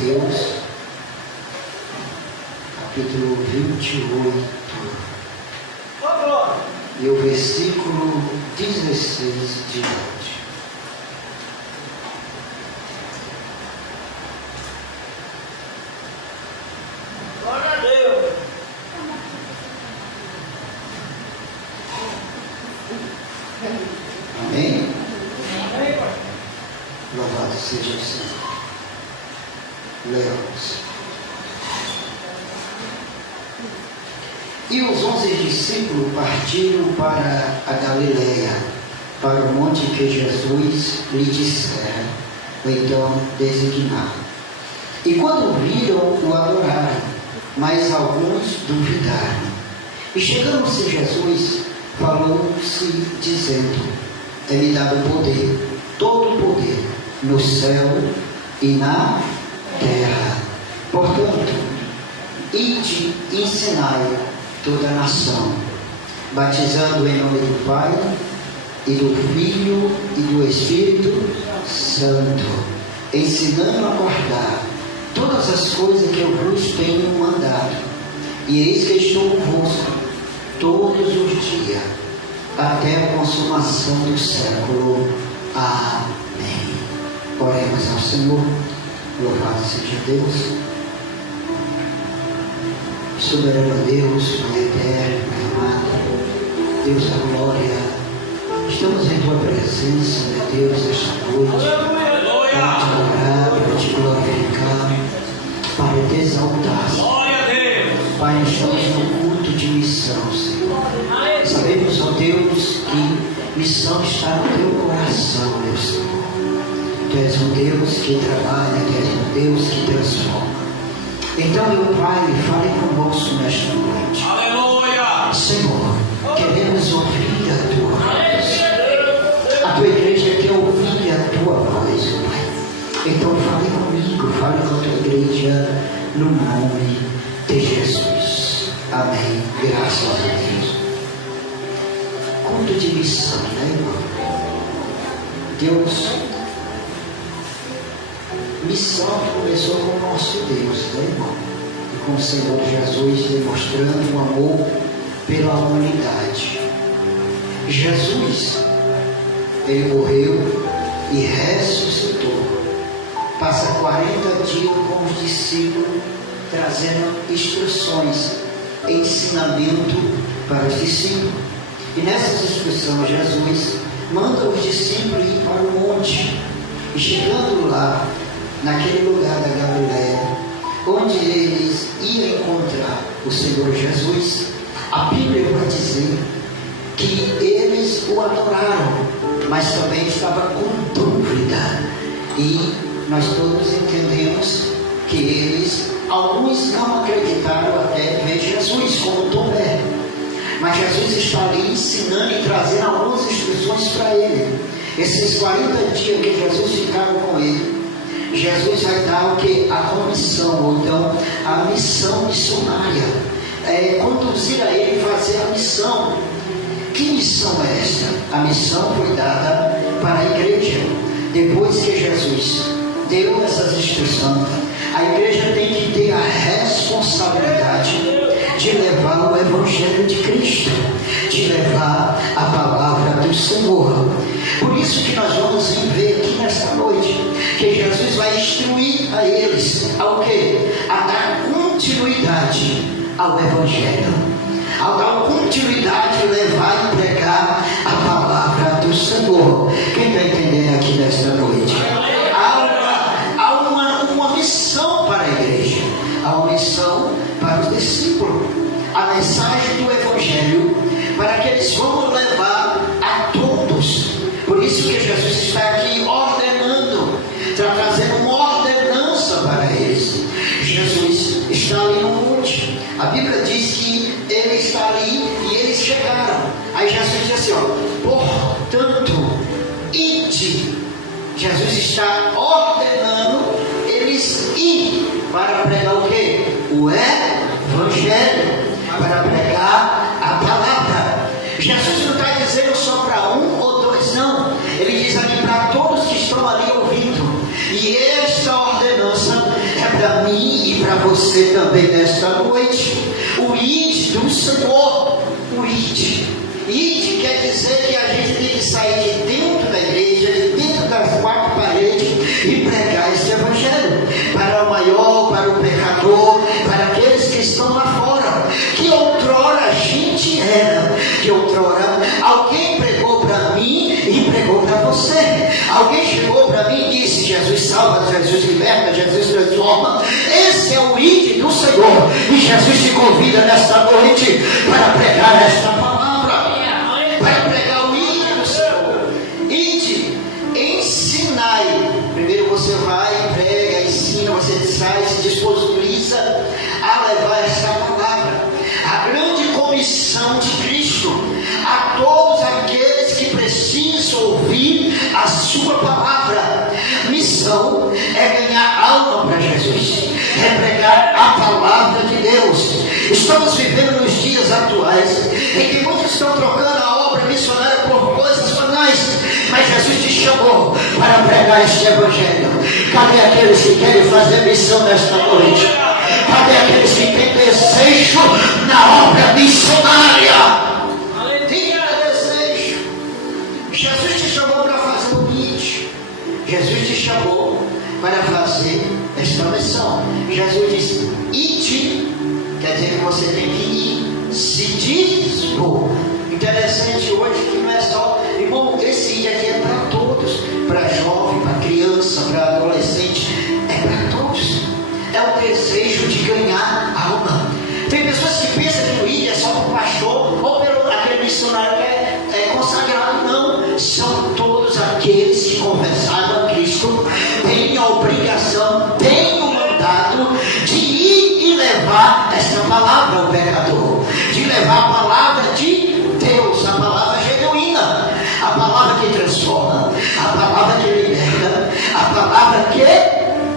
Mateus, capítulo 28, e o versículo 16 diante. Glória a Deus. Amém? Louvado seja o Senhor. Leamos. E os 11 discípulos partiram para a Galileia, para o monte que Jesus lhe dissera, ou então designado. E quando viram, o adoraram, mas alguns duvidaram. E chegando-se Jesus, falou-se dizendo: é-me dado poder, todo o poder, no céu e na terra. Portanto, ide e ensinai toda a nação, batizando em nome do Pai, e do Filho, e do Espírito Santo, ensinando a guardar todas as coisas que eu vos tenho mandado. E eis que estou convosco todos os dias, até a consumação do século. Amém. Oremos ao Senhor. Louvado seja Deus. Soberano Deus, Pai eterno, Pai amado, Deus da glória, estamos em Tua presença, meu Deus, esta noite, para te adorar, para te glorificar, para te exaltar. Pai, estamos no culto de missão, Senhor. Sabemos, ó Deus, que missão está no Teu coração, meu Senhor. Tu és um Deus que trabalha, Tu és um Deus que transforma. Então, meu Pai, fale conosco nesta noite. Aleluia! Senhor, queremos ouvir a Tua voz. A Tua igreja quer ouvir a Tua voz, Pai. Então, fale comigo, fale com a Tua igreja, no nome de Jesus. Amém. Graças a Deus. Culto de missão, né, irmão? Deus, missão começou com o nosso Deus, né, irmão? E com o Senhor Jesus demonstrando o amor pela humanidade. Jesus, Ele morreu e ressuscitou. Passa 40 dias com os discípulos, trazendo instruções, ensinamento para os discípulos. E nessas instruções, Jesus manda os discípulos ir para o monte. E chegando lá, naquele lugar da Galileia, onde eles iam encontrar o Senhor Jesus, a Bíblia vai dizer que eles o adoraram, mas também estava com dúvida. E nós todos entendemos que eles, alguns não acreditaram até ver Jesus, como Tomé. Mas Jesus está ali ensinando e trazendo algumas instruções para ele. Esses 40 dias que Jesus ficava com ele, Jesus vai dar o que? A comissão, ou então a missão missionária. Conduzir a ele fazer a missão. Que missão é esta? A missão foi dada para a igreja. Depois que Jesus deu essas instruções, a igreja tem que ter a responsabilidade de levar o Evangelho de Cristo, de levar a palavra do Senhor. Por isso que nós vamos ver aqui nesta noite, que Jesus vai instruir a eles ao quê? A dar continuidade ao Evangelho. Ao dar continuidade, levar e pregar a palavra do Senhor. Quem está entendendo aqui nesta noite? Há uma missão para a igreja, há uma missão para os discípulos, a mensagem do Evangelho, para que eles vão levar a todos. Por isso que Jesus está aqui ordenando, está trazendo uma ordenança para eles. Jesus está ali no monte. A Bíblia diz que ele está ali e eles chegaram. Aí Jesus diz assim, portanto, ide. Jesus está ordenando eles ir para pregar o quê? O Evangelho, para pregar a palavra. Jesus não está dizendo só para um ou dois, não. Ele diz ali para todos que estão ali ouvindo. E esta ordenança é para você também nesta noite. O ide do Senhor. O ide. Ide quer dizer que a gente tem que sair de dentro da igreja, de dentro das quatro paredes e pregar esse evangelho para o maior, para o pecador, para aqueles que estão lá fora, que outrora a gente era, que outrora alguém pregou para mim e pregou para você. Alguém chegou para mim e disse: Jesus salva, Jesus liberta, Jesus transforma. Esse é o ide do Senhor, e Jesus te convida nesta noite para pregar esta palavra, para pregar o ide do Senhor. Ide, ensinai. Primeiro você vai, prega, ensina, você sai, se disponibiliza a levar esta palavra. A grande comissão de Cristo a todos aqueles que precisam ouvir a sua palavra. Missão é ganhar alma para Jesus, é pregar a palavra de Deus. Estamos vivendo nos dias atuais em que muitos estão trocando a obra missionária por coisas banais, mas Jesus te chamou para pregar este evangelho. Cadê aqueles que querem fazer missão nesta noite? Cadê aqueles que têm desejo na obra missionária? Tenha desejo. Jesus te chamou para fazer o ide. Jesus te chamou para fazer esta missão. Jesus disse: ide, quer dizer que você tem que ir, se dispor. Interessante hoje que não é só, irmão, esse ide aqui é para todos, para jovem, para criança, para adolescente, é para todos. É o desejo de ganhar alma. Tem pessoas que pensam que o ide é só para o pastor ou pelo aquele missionário que é consagrado. Não, são todos aqueles que confessaram a Cristo, têm a obrigação, têm o mandado de ir e levar esta palavra ao pecador, de levar a palavra de Deus, a palavra genuína, a palavra que transforma, a palavra que liberta, a palavra que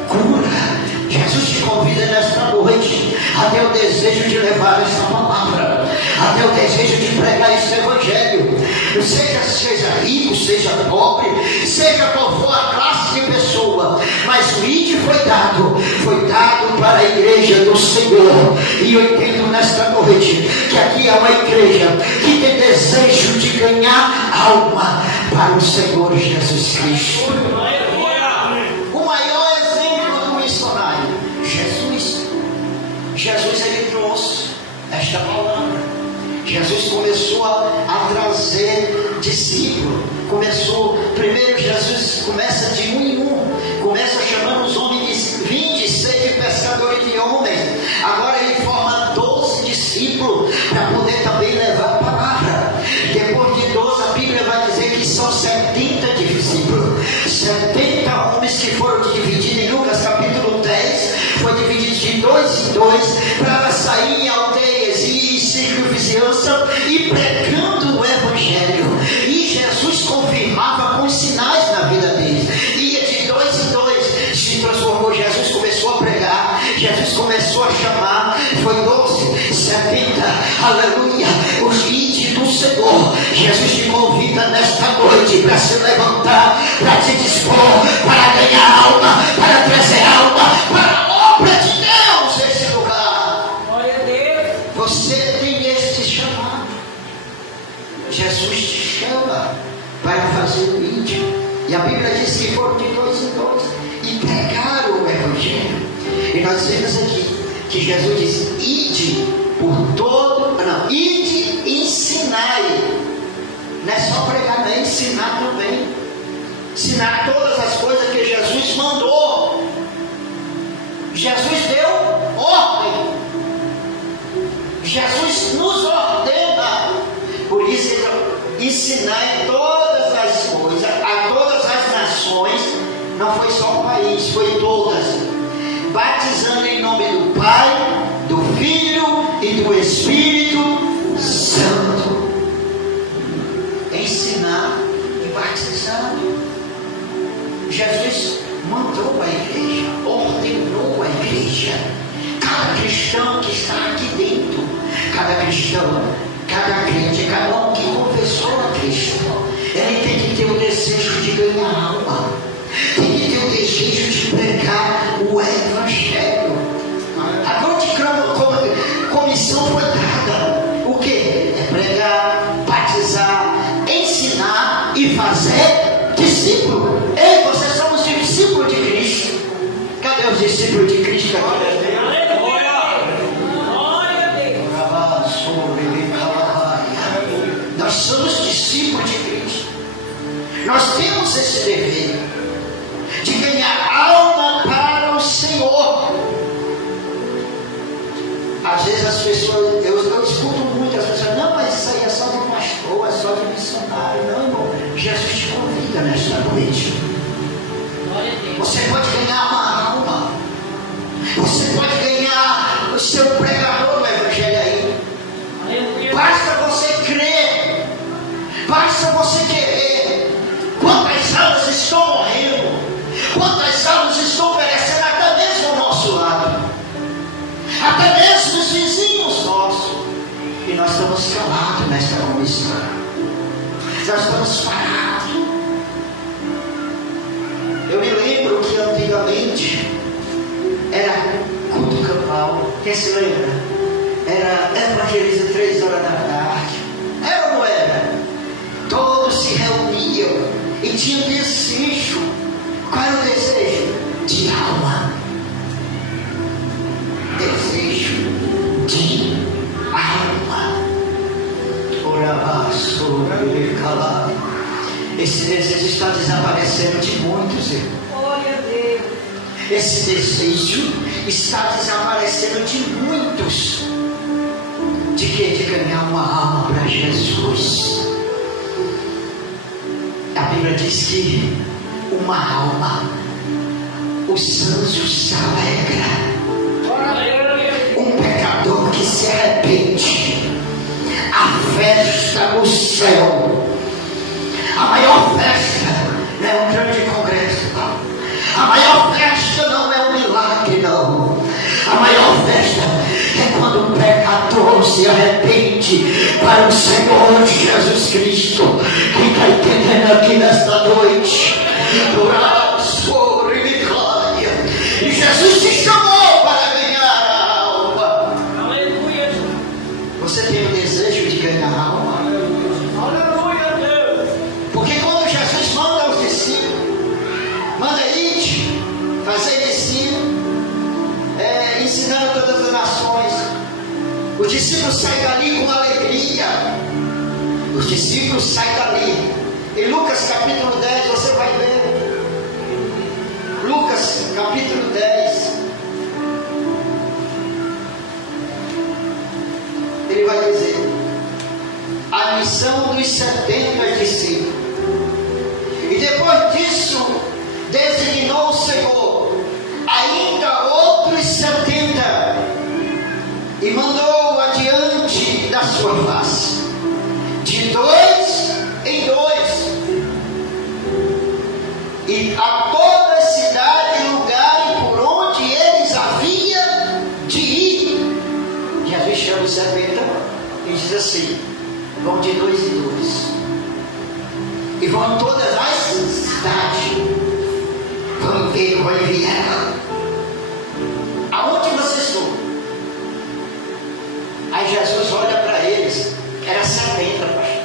cura. Jesus te convida nesta noite a ter o desejo de levar esta palavra, a ter o desejo de pregar este evangelho. Seja rico, seja pobre, seja qual for a classe de pessoa, mas o ide foi dado para a igreja do Senhor. E eu entendo nesta noite que aqui é uma igreja que tem desejo de ganhar alma para o Senhor Jesus Cristo. O maior exemplo do missionário, Jesus ele trouxe esta palavra. Jesus começou a trazer discípulos. Primeiro Jesus começa de um em um, começa chamando os homens de 20, sede pescadores de homens. Agora ele forma 12 discípulos para poder também levar a palavra. Depois de 12, a Bíblia vai dizer que são 70 discípulos, 70 homens que foram divididos em Lucas capítulo 10, foi dividido de 2 em 2 para sair em aldeias e circunvizinhança e pregando o evangelho. E Jesus confirmava com sinais na vida deles. Ia de 2 em 2, se transformou. Jesus começou a pregar, Jesus começou a chamar. Foi 12, 70, aleluia, os ide do Senhor. Jesus te convida nesta noite para se levantar, para se dispor, para ganhar alma, para trazer alma para a obra de Deus nesse lugar. Glória a Deus. Você tem este chamado. Jesus te chama para fazer o ide. E a Bíblia diz que foram de 2 em 2 e pregaram o evangelho. E nós vemos aqui que Jesus diz: ide por todo, ide e ensinai. Não é só pregar, não é ensinar também. Ensinar todas as coisas que Jesus mandou. Jesus deu ordem. Jesus nos ordena. Por isso, ensinai todas as coisas a todas as nações. Não foi só um país, foi todas. Batizando em nome do Pai, do Filho e do Espírito Santo. Ensinar e batizar. Jesus mandou a igreja, ordenou a igreja. Cada cristão que está aqui dentro, cada cristão, cada crente, cada um que confessou a Cristo, ele tem que ter o desejo de ganhar alma, tem que ter o desejo de pregar o evangelho. discípulos de Cristo aqui. Nós somos discípulos de Cristo. Nós temos esse dever de ganhar alma para o Senhor. Às vezes as pessoas, eu escuto muito as pessoas, não, mas isso aí é só de pastor, é só de missionário. Não, irmão, Jesus te convida nesta noite. Você pode ganhar uma alma. Você pode ganhar o seu pregador do Evangelho aí. Basta você crer. Basta você querer. Quantas almas estão morrendo? Quantas almas estão perecendo até mesmo ao nosso lado? Até mesmo os vizinhos nossos. E nós estamos calados nesta comissão. Nós estamos parados. Eu me lembro que antigamente era culto campal. Quem se lembra? Era evangelismo 3 horas da tarde. Era ou não era? Todos se reuniam e tinham desejo. Qual era o desejo? De alma. Desejo de alma. Orava sobre calar. Esse desejo está desaparecendo de muitos, irmãos. Glória a Deus. Esse desejo está desaparecendo de muitos. De quê? De ganhar uma alma para Jesus. A Bíblia diz que uma alma, os anjos se alegram. Um pecador que se arrepende, a festa no céu. A maior festa não é um grande congresso, não. A maior festa não é um milagre, não. A maior festa é quando um pecador se arrepende para o Senhor Jesus Cristo. Quem está entendendo aqui nesta noite? E Jesus te chamou para ganhar a alma. Aleluia. Você tem o desejo de ganhar a alma? Aleluia, Deus. Porque quando Jesus manda aos discípulos, manda ide, fazer discípulos, ensinando todas as nações, os discípulos saem dali com alegria. Os discípulos saem dali. Em Lucas capítulo 10 você vai ver. Lucas capítulo 10. Ele vai dizer a missão dos 70 discípulos. E depois disso designou o Senhor ainda outros 70 e mandou adiante da sua face, de 2 em 2, e a toda a cidade e lugar por onde eles haviam de ir. Jesus chama os 70 e diz assim: vão de 2 em 2 e vão em todas as cidades. Vão ver como ele vieram. Aonde vocês estão? Aí Jesus olha para eles. Era 70, pastor.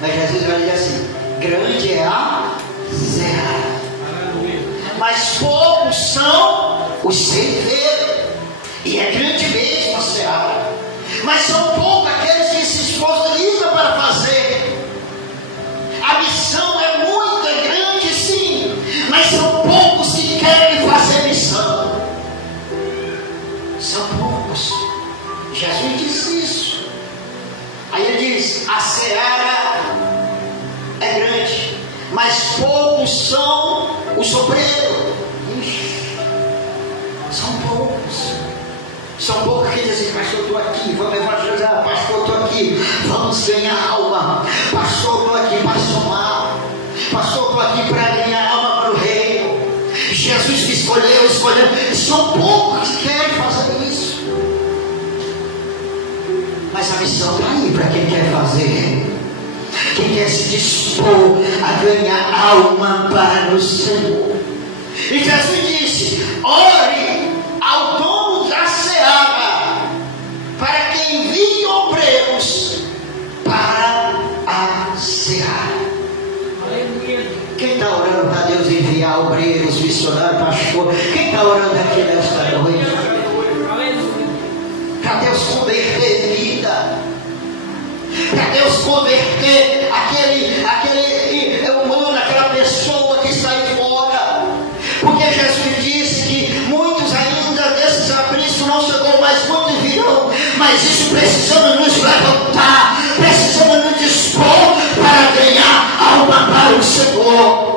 Mas Jesus vai dizer assim: grande é a seara, mas poucos são os ceifeiros. E é grande mesmo a seara, mas são poucos aqueles que se esforçam para fazer. A missão é muito, é grande sim, mas são poucos que querem fazer missão. São poucos. Jesus disse isso. Aí ele diz: a seara é grande, mas poucos são os obreiros. São poucos. São poucos que dizem: pastor, estou aqui, vamos evangelizar. Pastor, estou aqui, vamos ganhar alma. Pastor, estou aqui para somar. Pastor, estou aqui para ganhar alma para o reino. Jesus me escolheu. São poucos que querem fazer isso. Mas a missão está aí para quem quer fazer. Quem quer se dispor a ganhar alma para o Senhor. E Jesus disse: ore ao dono da seara para que envie obreiros para a seara. Quem está orando para Deus enviar obreiros, missionário, pastor. Quem está orando aqui nesta noite? Para Deus converter vida, para Deus converter aquele humano, aquela pessoa que sai fora. Porque Jesus disse que muitos ainda desses apriscos não chegou, mas muitos virão. Mas isso precisamos nos levantar, precisamos nos dispor para ganhar alma para o Senhor.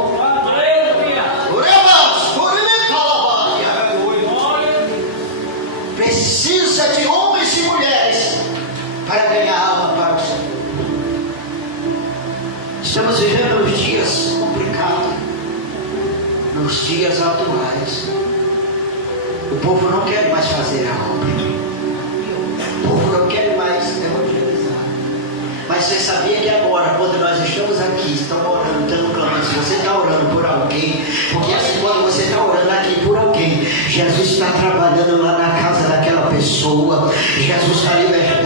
Precisa de homens e mulheres para ganhar alma para o Senhor. Estamos vivendo nos dias complicados, nos dias atuais. O povo não quer mais fazer a obra, o povo não quer mais evangelizar. Mas você sabia que agora, quando nós estamos aqui, estamos orando, estamos clamando, se você está orando por alguém, porque assim, quando você está orando aqui por alguém, Jesus está trabalhando lá na casa daquela pessoa, Jesus está libertando.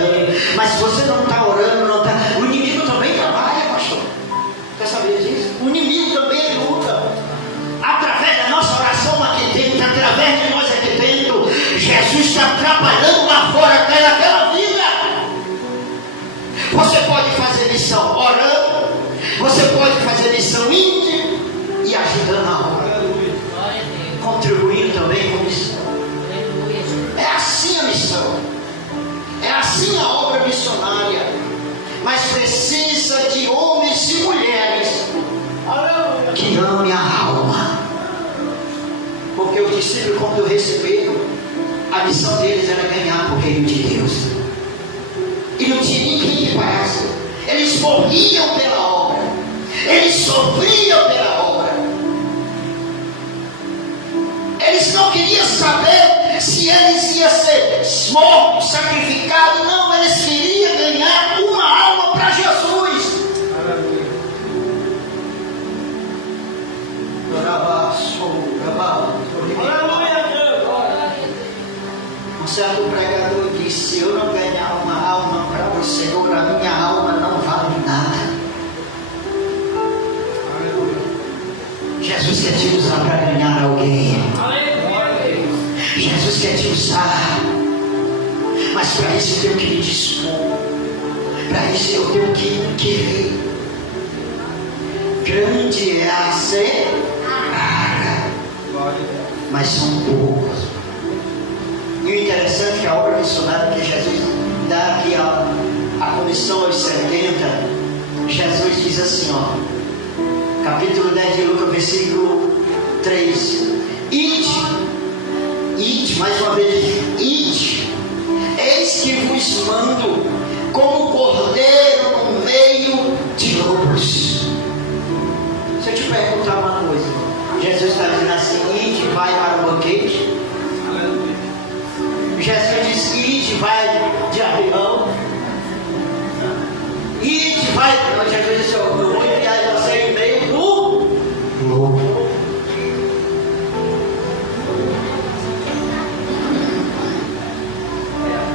Mas se você não está orando, não está, o inimigo também trabalha, pastor. Você sabia disso? O inimigo também luta. Através da nossa oração aqui dentro, através de nós aqui dentro, Jesus está trabalhando lá fora daquela vida. Você pode fazer missão orando, você pode fazer missão indo e ajudando a obra, contribuindo também com missão. É assim a missão, é assim a obra missionária. Mas precisa de homens e mulheres que amem a alma. Porque os discípulos, quando receberam, a missão deles era ganhar para o reino de Deus. E não tinha ninguém que parasse. Eles morriam pela obra, eles sofriam pela obra. Eles não queriam saber se eles iam ser mortos, sacrificados. Não, eles queriam ganhar uma alma para Jesus. Um certo pregador disse: se eu não ganhar uma alma para o Senhor, a minha alma não vale nada. Jesus quer te usar para ganhar alguém. Jesus quer te usar. Mas para isso eu tenho que me dispor. Para isso eu tenho que querer. Grande é a seara, mas são poucos. E o interessante é que a obra missionária que Jesus dá aqui a comissão aos 70, Jesus diz assim, ó, capítulo 10 de Lucas, versículo 3: ide, mais uma vez, ide, eis que vos mando como cordeiro no meio de lobos. Se eu te perguntar uma coisa, Jesus está dizendo assim: ide, vai para o banquete. Jesus disse: ide, vai de avião. Ide, vai. Jesus disse: eu vou enviar você em meio do lobo.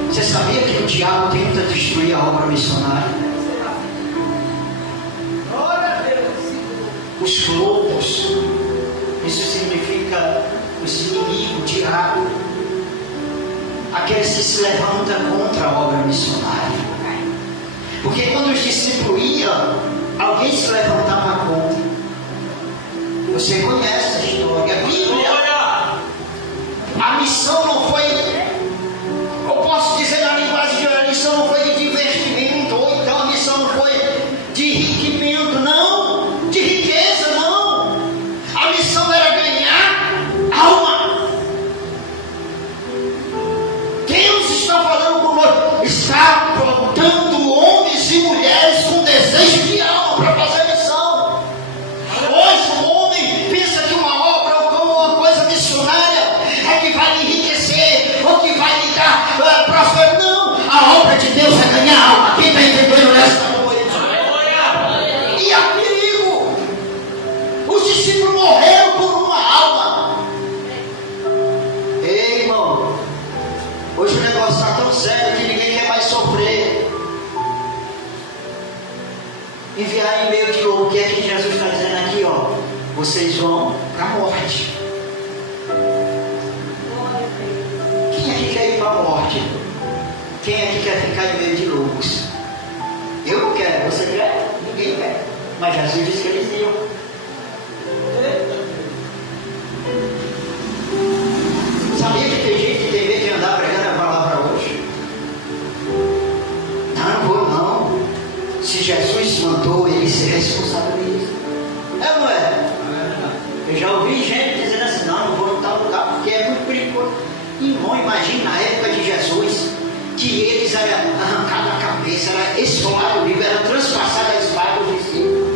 Você sabia que o diabo tenta destruir a obra missionária? Os lobos, isso significa os inimigos, o diabo, aqueles que se levantam contra a obra missionária. Porque quando os discípulos iam, alguém se levantava contra. Você conhece a história, a Bíblia. A missão não foi, eu posso dizer na linguagem de a missão não foi de divertimento, ou então a missão não foi de enriquecimento, não, de riqueza, não. A missão era ganhar alma. Deus está falando conosco, está aprontando homens e mulheres com desejo de alma para fazer a missão. Hoje o homem pensa que uma obra ou uma coisa missionária é que vai lhe enriquecer ou que vai lhe dar prosperidade. Não, a obra de Deus é ganhar alma. Quem está entendendo nessa noite? E há perigo. Os discípulos morreram por uma alma. Ei, irmão, hoje o negócio está tão sério que ninguém quer mais sofrer. Enviar em meio de lobo, o que é que Jesus está dizendo aqui, ó? Vocês vão para a morte. meio à morte. Quem é que quer ficar em meio de lobos? Eu não quero, você quer? Ninguém quer. Mas Jesus disse que eles iam. Sabia que tem gente que tem medo de andar pregando a palavra hoje? Não vou não. Se Jesus mandou, ele se responsabiliza. É ou não é? Eu já ouvi gente dizendo assim, não vou em tal lugar porque é muito perigoso. Irmão, imagina na época de Jesus, que eles eram arrancados a cabeça, era esfolado vivo, era transpassada a espada dos discípulos.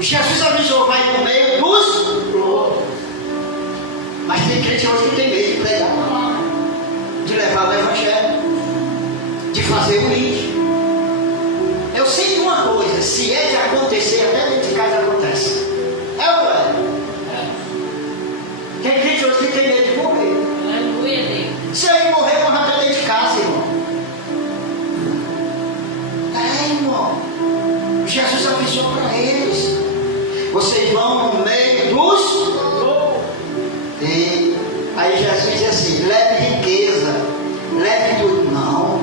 Jesus avisou, vai no meio dos lobos. Mas tem crente hoje que tem medo de pregar a palavra, de levar o evangelho, de fazer o lixo. Eu sei de uma coisa, se é de acontecer, até dentro de casa acontece. É ou não é? Tem crente hoje que tem medo de morrer. Se ele morrer, morre até dentro de casa, irmão. Irmão. Jesus avisou para eles. Vocês vão no meio dos... E aí Jesus diz assim, leve riqueza, leve tudo. Não.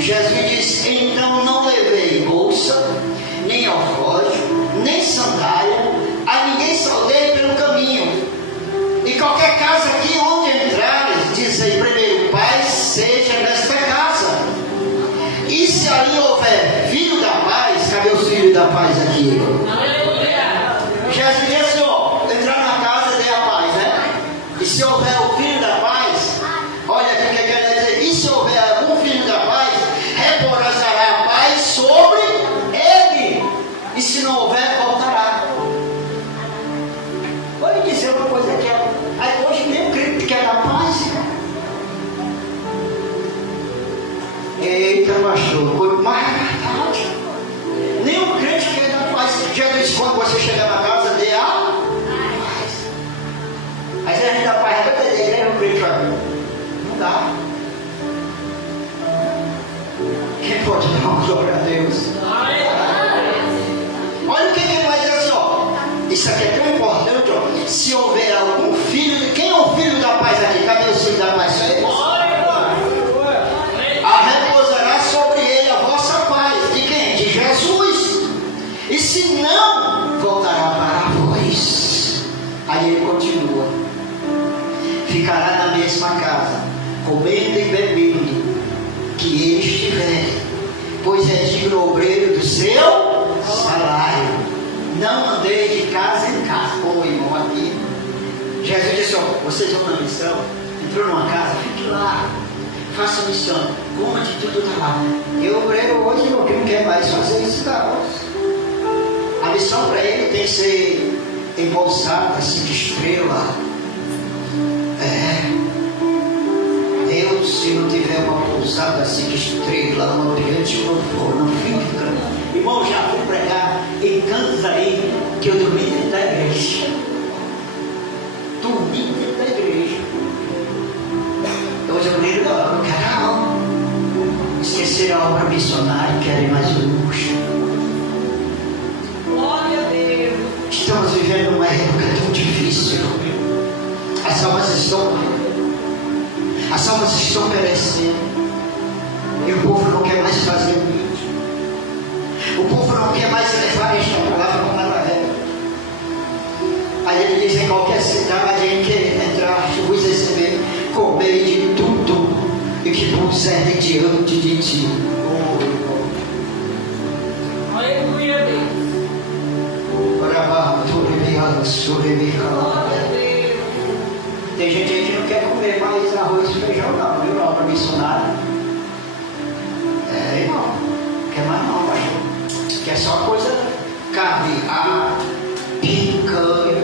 Jesus disse, então não levei bolsa, nem alforje, nem sandália, a ninguém saudei pelo caminho. E qualquer casa aqui onde entrares, diz aí primeiro, paz seja nesta casa. E se ali houver filho da paz, cadê os filhos da paz aqui? Jesus disse, entrar na casa dê a paz, né? E se houver o filho da paz, olha aqui o que quer dizer, e se houver algum filho da paz, repousará a paz sobre ele. E se não houver, voltará. Vou lhe dizer uma coisa aqui. Aí hoje nem o crente quer dar paz. Eita, pastor, foi mais verdade. Nem o crente quer dar paz. Jesus disse, quando você chegar na casa, dê a paz. Aí se a gente dá paz, vai ter igreja, o crente vai. Não dá. Quem pode dar uma glória a Deus? Olha o que ele vai dizer assim, isso aqui é tão importante, se houver algum filho, quem é o filho da paz aqui? Cadê os filhos da paz? Isso aí, repousará sobre ele a vossa paz. De quem? De Jesus. E se não, voltará para vós. Aí ele continua, ficará na mesma casa, comendo e bebendo, que ele estiver, pois é digno obreiro do seu salário. Não andei de casa em casa. Pô, irmão, aqui Jesus disse, vocês vão na missão, entrou numa casa, fique lá, faça a missão, coma de tudo da lá. Eu obreiro hoje, meu filho não quer mais fazer isso da A missão para ele tem que ser embolsada, 5 estrelas. Eu, se não tiver uma pousada 5 estrelas, uma brilhante louvor, não fica. Irmão, já fui pregar em cantos aí que eu dormi dentro da igreja. Dormi dentro da igreja. Hoje eu digo, não quero não. Esquecer a obra missionária, querem mais luxo. Glória a Deus. Estamos vivendo uma época tão difícil. As almas estão perecendo. E o povo não quer mais fazer vídeo. O povo não quer mais levar esta palavra como ela é. Aí ele diz, em qualquer cidade em que entrar, vos receber, comer de tudo e que puser diante de ti. Aleluia, Deus. Tem gente aí que não quer comer mais arroz e feijão não, viu? Lá para missionário. Irmão, não quer mais não, pastor. Quer só coisa caviar, picanha,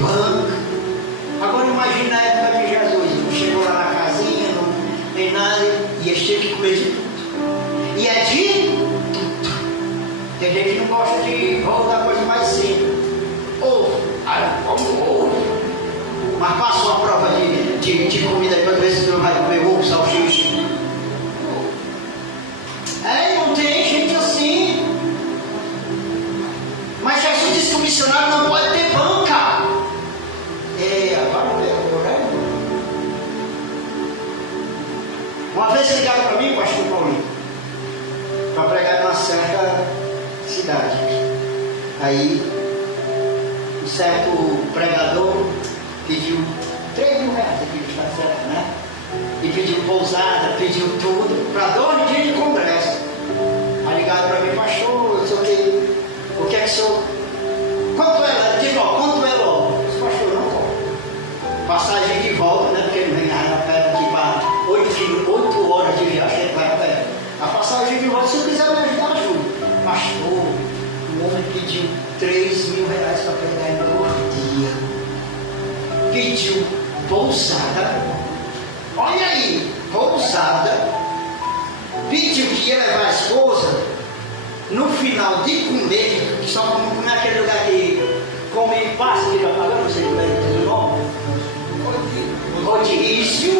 banca. Agora imagine na época de Jesus, não chegou lá na casinha, não tem nada, e eles tinham que comer de tudo. E é de tudo. Tem gente que não gosta de voltar coisa mais simples. Ovo, ovo. Mas passa uma prova de comida para ver se não vai comer ovo, salsicha. Não tem gente assim. Mas Jesus disse que o missionário não pode ter banca. cidade. Aí, um certo pregador pediu 3 mil reais aqui no Estado Certo, né? E pediu pousada, pediu tudo, para 2 dias de congresso. Aí ligaram para mim, pastor, não sei o que é que o senhor... Quanto é lá? Diz logo, quanto é logo? Eu disse, pastor, não pode. Passagem de volta, né? Porque ele vem na perto aqui para 8 horas de viagem, vai a pé. A passagem de volta, se eu quiser me ajudar, ajuda. Pastor, o homem pediu 3 mil reais para pregar em por dia. Pediu pousada. Olha aí, pousada. Pediu que ia levar a esposa. No final de comer, só como naquele lugar que come e passa, fica pagando, não sei como é que diz o nome. Rodízio,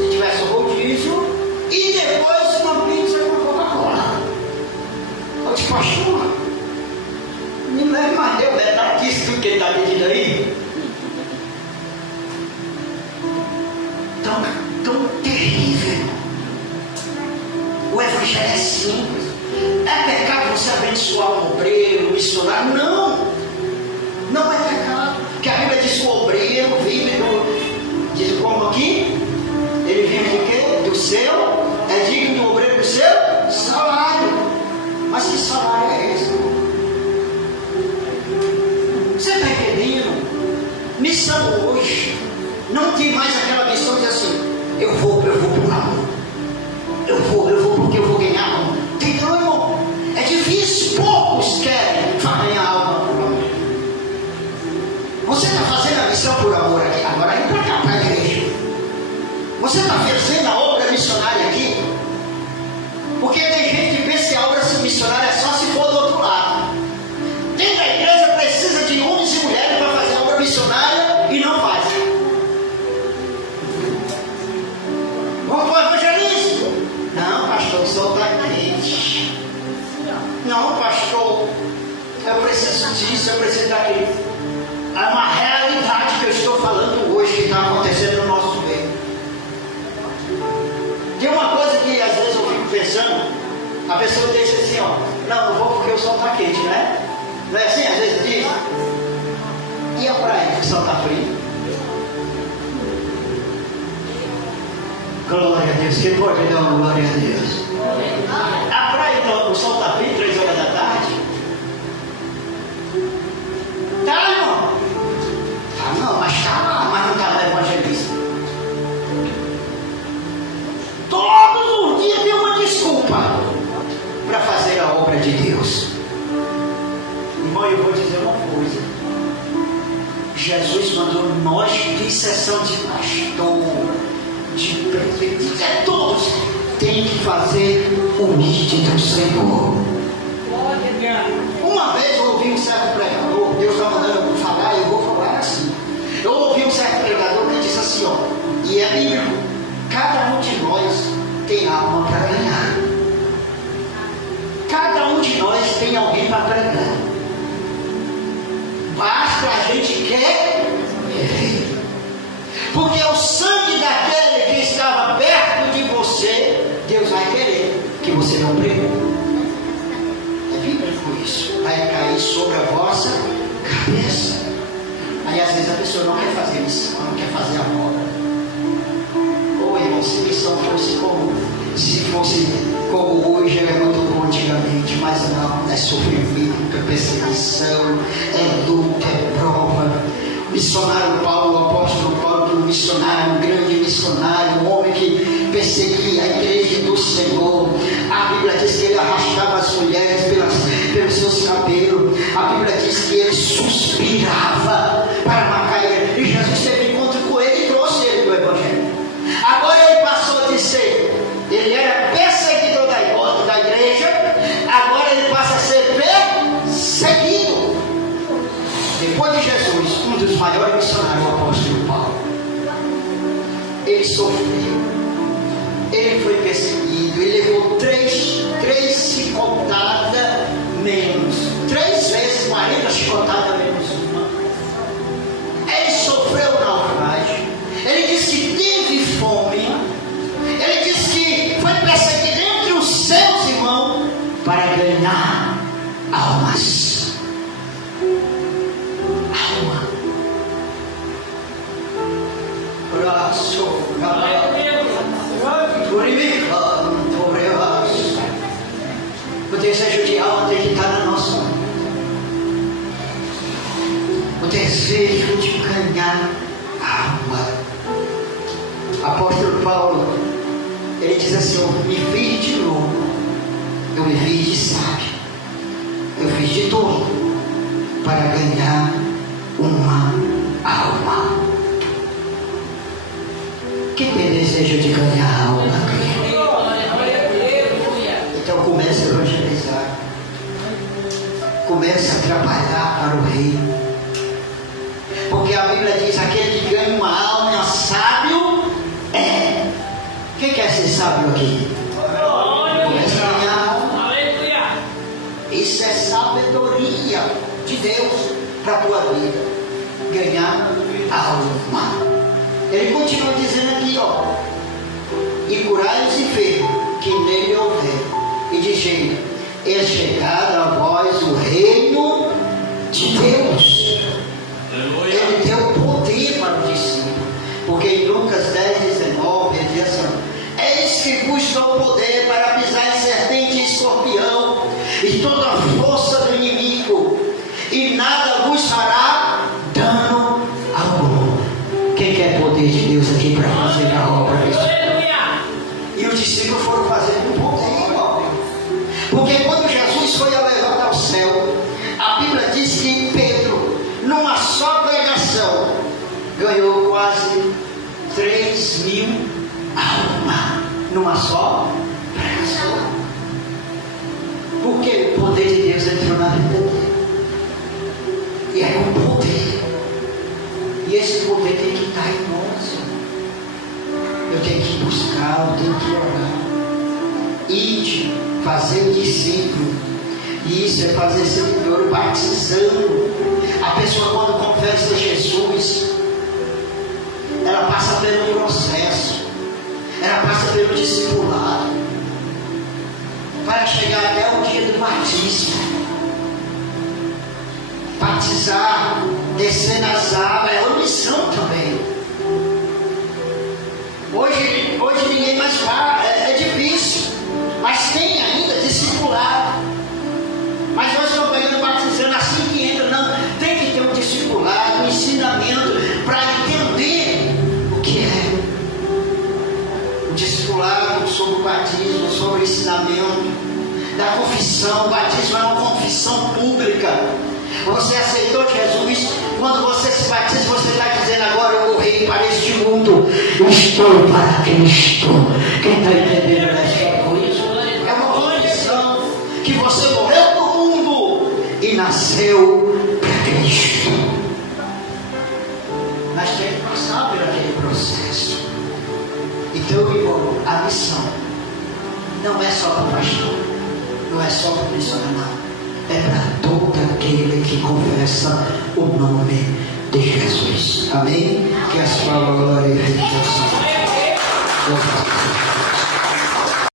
se tivesse um rodízio, e depois uma pizza com Coca-Cola. Eu disse, pastor, me leve mais Deus, detalhe disso tudo que ele está pedindo aí. Tão terrível. O evangelho é simples. É pecado você abençoar um obreiro, um missionário? Não! Não é pecado. Porque a Bíblia diz que o obreiro vive do... Diz como aqui? Ele vive de quê? Do seu... É digno do obreiro do seu salário. Mas que salário é esse? Você está entendendo? Missão hoje não tem mais aquela missão de assim, eu vou por amor. Eu vou porque eu vou ganhar alma. Entendeu, irmão? É difícil, poucos querem ganhar alma por amor. Você está fazendo a missão por amor aqui, agora vem para cá, para a igreja. Você está fazendo a obra missionária aqui? Porque tem gente que pensa que a obra missionária é só se for do outro lado. Dentro da igreja precisa de homens e mulheres para fazer a obra missionária e não faz. Vamos para o evangelismo? Não, pastor, o sol está quente. Não, pastor, eu preciso disso, eu preciso daquilo. É uma realidade que eu estou falando hoje que está acontecendo no nosso meio. Tem uma coisa que às vezes eu fico pensando, a pessoa diz assim, ó, não vou porque o sol está quente, né? Não é assim? Às vezes diz. E a praia que o sol está frio? Glória a Deus, quem pode dar uma glória a Deus? A praia, então, o sol está frio, 3 horas da tarde? Tá, irmão? Ah, não, mas está lá, mas não está lá evangelista. Todos os dias tem uma desculpa para fazer a obra de Deus. Irmão, eu vou dizer uma coisa. Jesus mandou nós, de exceção de pastor, de presbítero, todos têm que fazer o ídolo do Senhor. Uma vez eu ouvi um certo pregador, Deus está mandando eu falar e eu vou falar assim. Eu ouvi um certo pregador que disse assim, ó, e é bíblico, cada um de nós tem alma para ganhar. Cada um de nós tem alguém para pregar. Basta a gente quer. Porque o sangue daquele que estava perto de você, Deus vai querer que você não pregou. É bíblico isso. Vai cair sobre a vossa cabeça. Aí às vezes a pessoa não quer fazer missão, não quer fazer a obra. Ou irmão, se missão fosse como, se fosse como hoje era muito bom antigamente, mas não, é sofrimento, é perseguição, é luta, é prova. Missionário Paulo, o apóstolo Paulo, um missionário, um grande missionário, um homem que perseguia a igreja do Senhor. A Bíblia diz que ele arrastava as mulheres pelos seus cabelos. A Bíblia diz que ele suspirava para marcar a igreja. E Jesus teve encontro com ele e trouxe ele do Evangelho. Agora ele passou de ser, ele era perseguidor da igreja, agora ele passa a ser perseguido. Depois de Jesus, um dos maiores missionários, o apóstolo Paulo, ele sofreu, ele foi perseguido, ele levou três chicotadas menos, 3 vezes 40 chicotadas menos uma. Ele sofreu naufrágio, ele disse que teve fome, ele disse que foi perseguido entre os seus irmãos para ganhar a O desejo de alma tem que estar na nossa vida. O desejo de ganhar alma. Apóstolo Paulo, ele diz assim: eu me fiz de louco, eu me fiz de sábio, eu fiz de tolo para ganhar uma alma. Quem tem desejo de ganhar alma? Então comece a evangelizar, comece a trabalhar para o reino, porque a Bíblia diz: aquele que ganha uma alma sábio é. Quem quer ser sábio aqui? Comece a ganhar alma. Isso é sabedoria de Deus para a tua vida, ganhar alma. Ele continua dizendo aqui, ó: e curai os enfermos que nele houver, e dizendo: é chegado a vós o reino de Deus. Ele deu poder para o discípulo, porque em Lucas 10:19 ele diz assim: eis que vos dou poder para pisar em serpente e escorpião e toda a força do inimigo, e nada vos fará dano algum. Quem quer poder de Deus aqui para fazer a obra desse? E os discípulos foram fazendo um poder, irmão. Porque quando Jesus foi elevado ao céu, a Bíblia diz que Pedro, numa só pregação, ganhou quase 3.000 almas. Numa só pregação. Porque o poder de Deus entrou na vida dele. E é um poder. E esse poder tem que estar em nós. Eu tenho que buscar, eu tenho que orar. Ide, fazer o discípulo. E isso é fazer seguidor, batizando. A pessoa, quando confessa Jesus, ela passa pelo processo, ela passa pelo discipulado, para chegar até o dia do batismo. Batizar, descer nas águas, é uma missão também. Hoje ninguém mais fala, é difícil, mas tem ainda discipulado. Mas nós estamos pegando batizando assim que entra, não, tem que ter um discipulado, um ensinamento para entender o que é o discipulado sobre o batismo, sobre o ensinamento da confissão. O batismo é uma confissão pública. Você aceitou Jesus, quando você se batiza, você está dizendo: agora eu morri para este mundo, eu estou para Cristo. Quem está entendendo nesta coisa? É uma confissão que você morreu para o mundo e nasceu para Cristo. Mas tem que passar por aquele processo. Então, irmão, a missão não é só para o pastor, não é só para o missionário, é para todo aquele que confessa o nome de Jesus. Amém? Que a sua glória e a